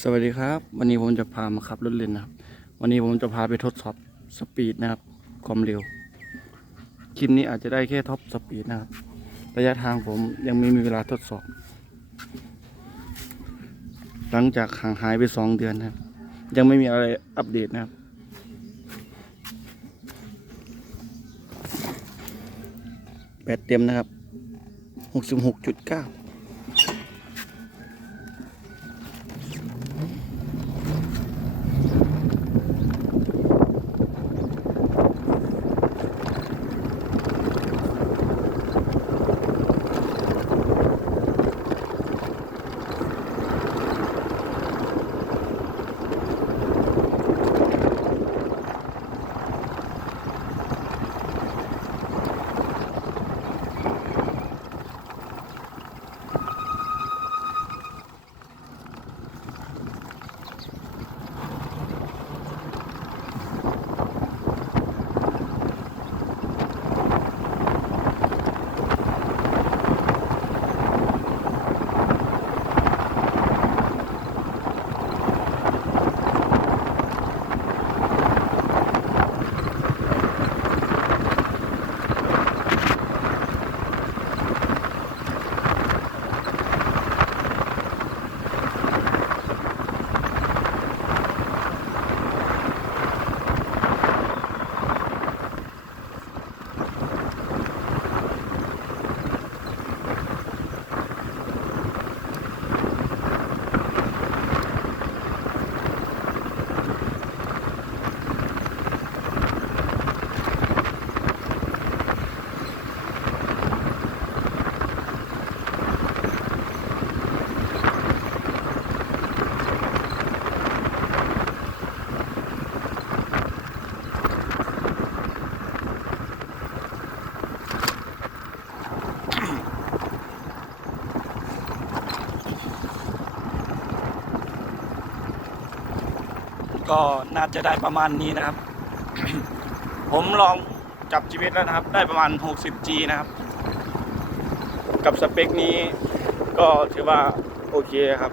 สวัสดีครับ วันนี้ผมจะพามาขับรถเล่นนะครับ วันนี้ผมจะพาไปทดสอบสปีดนะครับความเร็วคลิปนี้อาจจะได้แค่ท็อปสปีดนะครับ ระยะทางผมยังไม่มีเวลาทดสอบ หลังจากห่างหายไปสองเดือนนะครับ ยังไม่มีอะไรอัปเดตนะครับ แบตเต็มนะครับหกสิบหกจุดเก้า ก็น่าจะได้ประมาณนี้นะครับ ผมลองจับชีวิตแล้วนะครับ ได้ประมาณ 60G นะครับ กับสเปคนี้ก็ถือว่าโอเคครับ